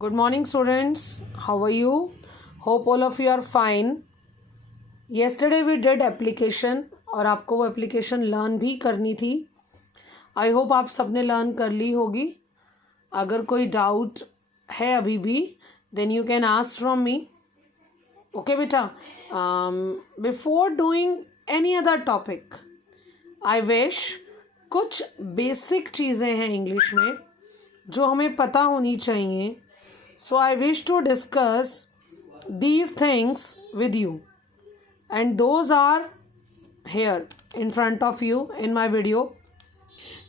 Good morning, students. How are you? Hope all of you are fine. Yesterday we did application और आपको वो application learn भी करनी थी. I hope आप सबने learn कर ली होगी. अगर कोई doubt है अभी भी then you can ask from me. Okay बेटा. Before doing any other topic, I wish कुछ basic चीज़ें हैं English में जो हमें पता होनी चाहिए. So I wish to discuss these things with you, and those are here in front of you in my video.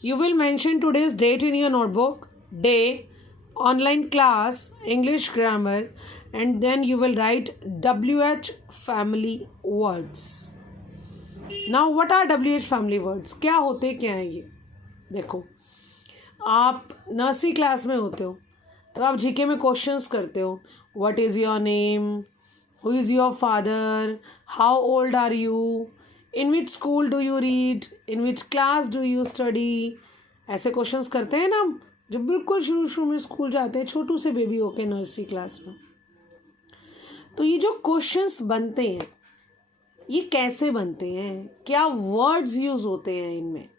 You will mention today's date in your notebook, day, online class, English grammar, and then you will write WH family words. Now what are WH family words? क्या होते क्या हैं ये? देखो, आप nursery class में होते हो तो आप जीके में क्वेश्चंस करते हो. What is your name, who is your father, how old are you, in which school do you read, in which class do you study. ऐसे क्वेश्चंस करते हैं ना जब बिल्कुल शुरू में स्कूल जाते हैं, छोटू से बेबी होके नर्सरी क्लास में. तो ये जो क्वेश्चंस बनते हैं ये कैसे बनते हैं, क्या वर्ड्स यूज़ होते हैं इनमें,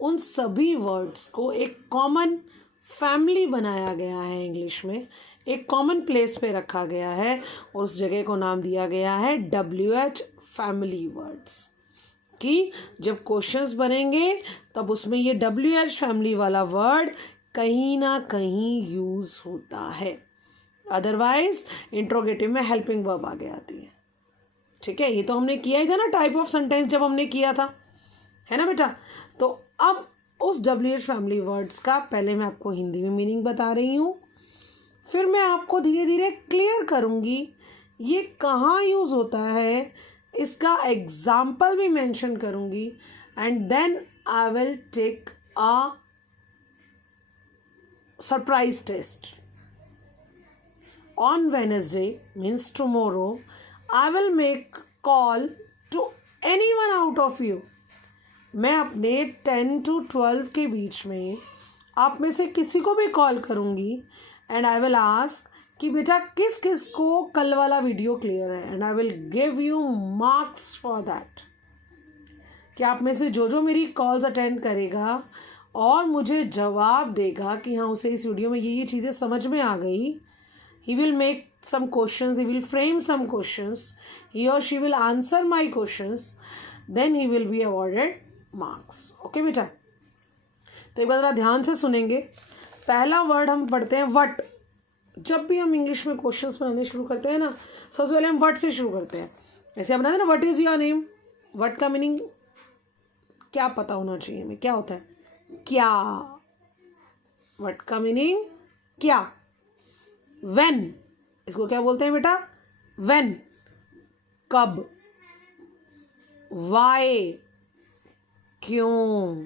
उन सभी वर्ड्स को एक कॉमन फैमिली बनाया गया है. इंग्लिश में एक कॉमन प्लेस पे रखा गया है और उस जगह को नाम दिया गया है WH फैमिली वर्ड्स. कि जब क्वेश्चंस बनेंगे तब उसमें ये WH फैमिली वाला वर्ड कहीं ना कहीं यूज़ होता है. अदरवाइज इंट्रोगेटिव में हेल्पिंग वर्ब आगे आती है. ठीक है, ये तो हमने किया ही था ना टाइप ऑफ सेंटेंस जब हमने किया था, है ना बेटा. तो अब उस WH फैमिली वर्ड्स का पहले मैं आपको हिंदी में मीनिंग बता रही हूँ, फिर मैं आपको धीरे धीरे क्लियर करूँगी ये कहाँ यूज़ होता है, इसका एग्जाम्पल भी मेंशन करूँगी. And then I will take a surprise test on Wednesday, means tomorrow. I will make call to anyone out of you. मैं अपने 10 to 12 के बीच में आप में से किसी को भी कॉल करूँगी एंड आई विल आस्क कि बेटा किस किस को कल वाला वीडियो क्लियर है, and I will give you marks for that. कि आप में से जो मेरी कॉल्स अटेंड करेगा और मुझे जवाब देगा कि हाँ उसे इस वीडियो में ये चीज़ें समझ में आ गई, he will make some questions, he will frame some questions, he or she will answer my questions, then he will be awarded marks. Okay बेटा, तो एक बार ज़रा ध्यान से सुनेंगे. पहला वर्ड हम पढ़ते हैं वट. जब भी हम इंग्लिश में क्वेश्चंस बनाने शुरू करते हैं ना, सबसे पहले हम वट से शुरू करते हैं. ऐसे आप बनाते हैं ना, what is your name. What का मीनिंग क्या पता होना चाहिए हमें, क्या होता है, क्या. वट का मीनिंग क्या. व्हेन, इसको क्या बोलते हैं बेटा, व्हेन. कब. वाई, क्यों.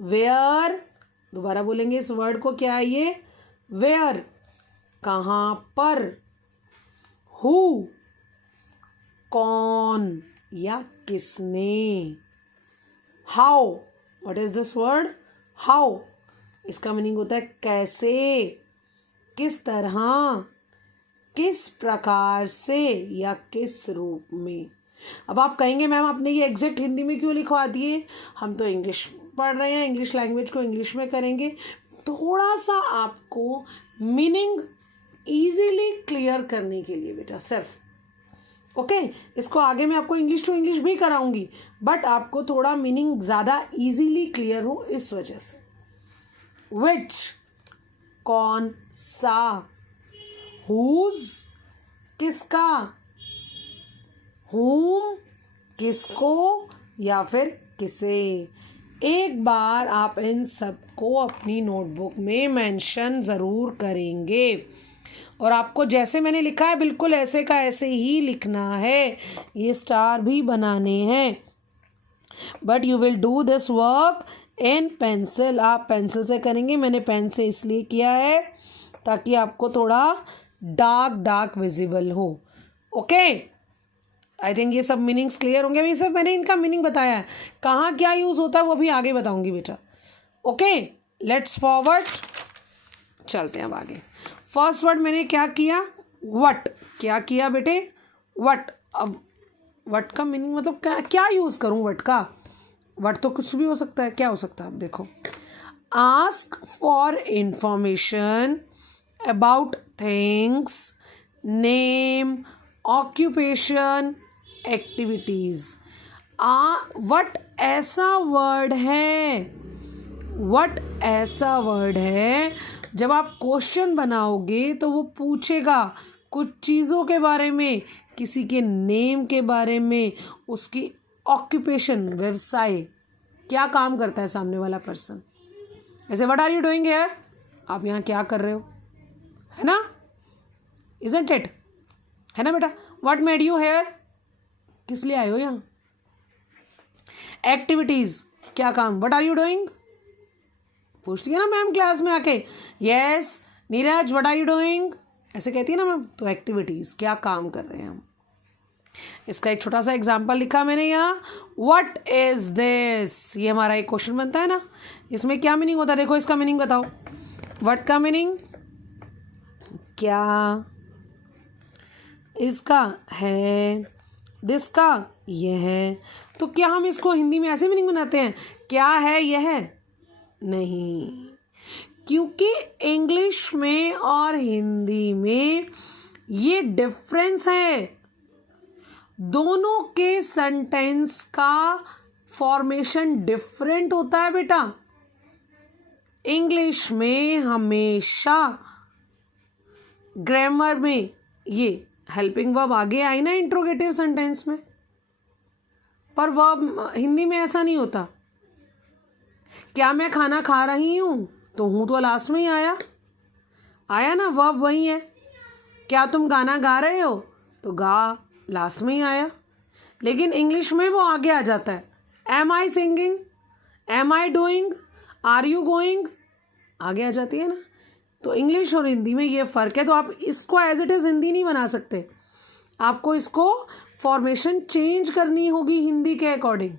वेयर, दोबारा बोलेंगे इस वर्ड को, क्या है ये, वेयर, कहाँ पर. हु, कौन या किसने. How, what is this word, how. इसका मीनिंग होता है कैसे, किस तरह, किस प्रकार से या किस रूप में. अब आप कहेंगे मैम आपने ये एग्जैक्ट हिंदी में क्यों लिखवा दिए, हम तो इंग्लिश पढ़ रहे हैं, इंग्लिश लैंग्वेज को इंग्लिश में करेंगे. थोड़ा सा आपको मीनिंग इजीली क्लियर करने के लिए बेटा सिर्फ. ओके, इसको आगे मैं आपको इंग्लिश टू इंग्लिश भी कराऊंगी, बट आपको थोड़ा मीनिंग ज़्यादा इजीली क्लियर हो इस वजह से. विच, कौन सा. हुज, किसका. whom, किसको या फिर किसे. एक बार आप इन सबको अपनी नोटबुक में मेंशन ज़रूर करेंगे और आपको जैसे मैंने लिखा है बिल्कुल ऐसे का ऐसे ही लिखना है. ये स्टार भी बनाने हैं, but you will do this work in pencil. आप पेंसिल से करेंगे, मैंने पेन से इसलिए किया है ताकि आपको थोड़ा डार्क विजिबल हो. ओके, आई थिंक ये सब मीनिंग्स क्लियर होंगे. ये सब मैंने इनका मीनिंग बताया है, कहाँ क्या यूज़ होता है वो भी आगे बताऊंगी बेटा. Okay, let's forward. चलते हैं अब आगे। फर्स्ट वर्ड मैंने क्या किया, वट। क्या किया बेटे, वट। अब वट का मीनिंग मतलब क्या क्या यूज़ करूँ वट का। वट तो कुछ भी हो सकता है, क्या हो सकता है। अब देखो, ask for information about things, name, occupation, activities. What ऐसा वर्ड है, वट ऐसा वर्ड है जब आप क्वेश्चन बनाओगे तो वो पूछेगा कुछ चीज़ों के बारे में, किसी के नेम के बारे में, उसकी ऑक्यूपेशन, व्यवसाय, क्या काम करता है सामने वाला पर्सन। ऐसे what are you doing here, आप यहाँ क्या कर रहे हो, है ना, इजंट इट, है ना बेटा। व्हाट मेड यू हियर, किस लिए आए हो यहाँ। एक्टिविटीज़, क्या काम, व्हाट आर यू डूइंग, पूछती है ना मैम क्लास में आके, yes Neeraj what are you doing, ऐसे कहती है ना मैम। तो एक्टिविटीज़, क्या काम कर रहे हैं हम। इसका एक छोटा सा एग्जाम्पल लिखा मैंने यहाँ, व्हाट इज दिस, ये हमारा एक क्वेश्चन बनता है ना। इसमें क्या मीनिंग होता है, देखो इसका मीनिंग बताओ। व्हाट का मीनिंग क्या, इसका है, दिस का यह है। तो क्या हम इसको हिंदी में ऐसे मीनिंग बनाते हैं, क्या है यह है, नहीं, क्योंकि इंग्लिश में और हिंदी में ये डिफरेंस है। दोनों के सेंटेंस का फॉर्मेशन डिफरेंट होता है बेटा। इंग्लिश में हमेशा ग्रामर में ये हेल्पिंग वर्ब आगे आई ना इंट्रोगेटिव सेंटेंस में, पर वर्ब हिंदी में ऐसा नहीं होता। क्या मैं खाना खा रही हूँ, तो हूँ तो लास्ट में ही आया ना, वर्ब वही है। क्या तुम गाना गा रहे हो, तो गा लास्ट में ही आया। लेकिन इंग्लिश में वो आगे आ जाता है। Am I singing, am I doing, are you going, आगे आ जाती है ना। तो इंग्लिश और हिंदी में ये फ़र्क है। तो आप इसको एज इट इज़ हिंदी नहीं बना सकते, आपको इसको फॉर्मेशन चेंज करनी होगी हिंदी के अकॉर्डिंग।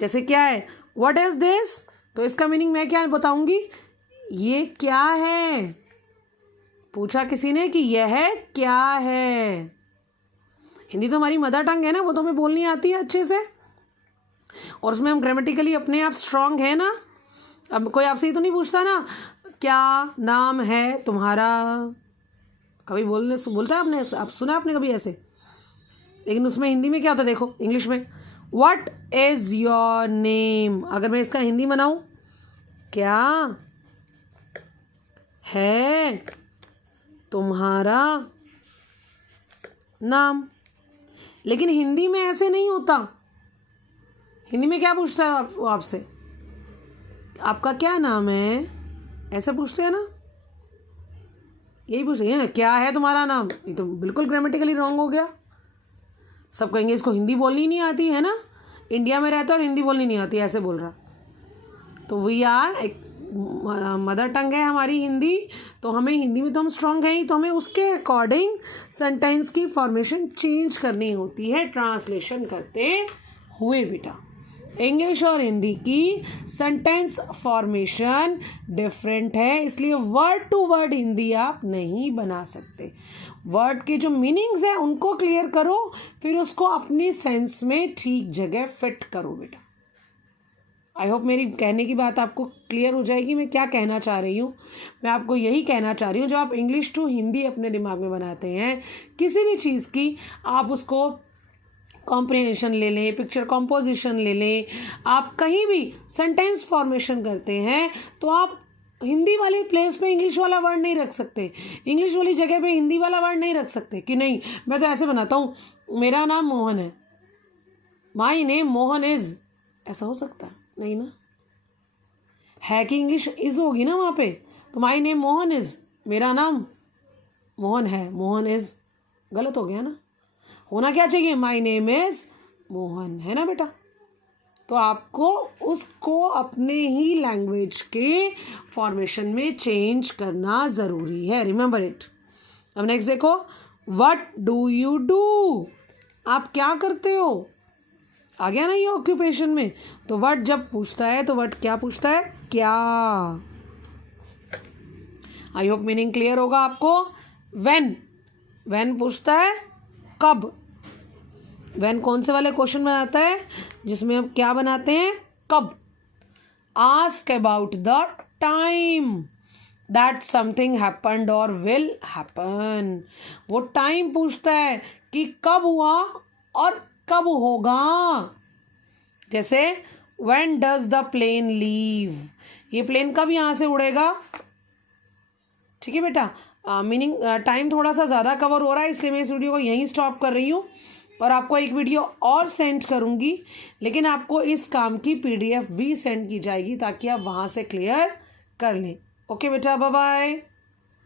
जैसे क्या है, व्हाट इज़ दिस, तो इसका मीनिंग मैं क्या बताऊंगी, ये क्या है। पूछा किसी ने कि यह क्या है। हिंदी तो हमारी मदर टंग है ना, वो तो हमें बोलनी आती है अच्छे से, और उसमें हम ग्रामेटिकली अपने आप स्ट्रांग है ना। अब कोई आपसे ये तो नहीं पूछता ना, क्या नाम है तुम्हारा, कभी बोलता है आपने, आप सुना आपने कभी ऐसे। लेकिन उसमें हिंदी में क्या होता है, देखो इंग्लिश में व्हाट इज़ योर नेम, अगर मैं इसका हिंदी बनाऊं, क्या है तुम्हारा नाम। लेकिन हिंदी में ऐसे नहीं होता। हिंदी में क्या पूछता है आपसे, आपका क्या नाम है, ऐसे पूछते हैं ना, यही पूछते हैं क्या है तुम्हारा नाम। ये तो बिल्कुल ग्रामेटिकली रॉन्ग हो गया। सब कहेंगे इसको हिंदी बोलनी नहीं आती है ना, इंडिया में रहता है और हिंदी बोलनी नहीं आती, ऐसे बोल रहा। तो वी आर एक मदर टंग है हमारी हिंदी, तो हमें हिंदी में तो हम स्ट्रांग हैं ही, तो हमें उसके अकॉर्डिंग सेंटेंस की फॉर्मेशन चेंज करनी होती है ट्रांसलेशन करते हुए बेटा। इंग्लिश और हिंदी की सेंटेंस फॉर्मेशन डिफरेंट है, इसलिए वर्ड टू वर्ड हिंदी आप नहीं बना सकते। वर्ड के जो मीनिंग्स हैं उनको क्लियर करो, फिर उसको अपनी सेंस में ठीक जगह फिट करो बेटा। आई होप मेरी कहने की बात आपको क्लियर हो जाएगी, मैं क्या कहना चाह रही हूँ। मैं आपको यही कहना चाह रही हूँ, जब आप इंग्लिश टू हिंदी अपने दिमाग में बनाते हैं किसी भी चीज़ की, आप उसको कॉम्प्रिहेंशन ले लें, पिक्चर कॉम्पोजिशन ले लें, आप कहीं भी सेंटेंस फॉर्मेशन करते हैं, तो आप हिंदी वाले प्लेस पे इंग्लिश वाला वर्ड नहीं रख सकते, इंग्लिश वाली जगह पे हिंदी वाला वर्ड नहीं रख सकते कि नहीं मैं तो ऐसे बनाता हूँ, मेरा नाम मोहन है, माई नेम मोहन इज़, ऐसा हो सकता है नहीं ना, है कि इंग्लिश इज़ होगी ना वहाँ पे। तो माई नेम मोहन इज़, मेरा नाम मोहन है, मोहन इज़ गलत हो गया ना, होना क्या चाहिए, माई नेम इज़ मोहन, है ना बेटा। तो आपको उसको अपने ही लैंग्वेज के फॉर्मेशन में चेंज करना ज़रूरी है, रिमेंबर इट। अब नेक्स्ट देखो, व्हाट डू यू डू, आप क्या करते हो, आ गया ना ये ऑक्यूपेशन में। तो व्हाट जब पूछता है तो व्हाट क्या पूछता है, क्या। आई होप मीनिंग क्लियर होगा आपको। व्हेन पूछता है कब। व्हेन कौन से वाले क्वेश्चन बनाता है जिसमें हम क्या बनाते हैं, कब। Ask about the time that something happened और विल हैपन। वो टाइम पूछता है कि कब हुआ और कब होगा। जैसे when does the plane leave, ये प्लेन कब यहाँ से उड़ेगा। ठीक है बेटा, मीनिंग टाइम थोड़ा सा ज़्यादा कवर हो रहा है, इसलिए मैं इस वीडियो को यहीं स्टॉप कर रही हूँ और आपको एक वीडियो और सेंड करूँगी, लेकिन आपको इस काम की PDF भी सेंड की जाएगी ताकि आप वहाँ से क्लियर कर लें। ओके बेटा, बाय बाय।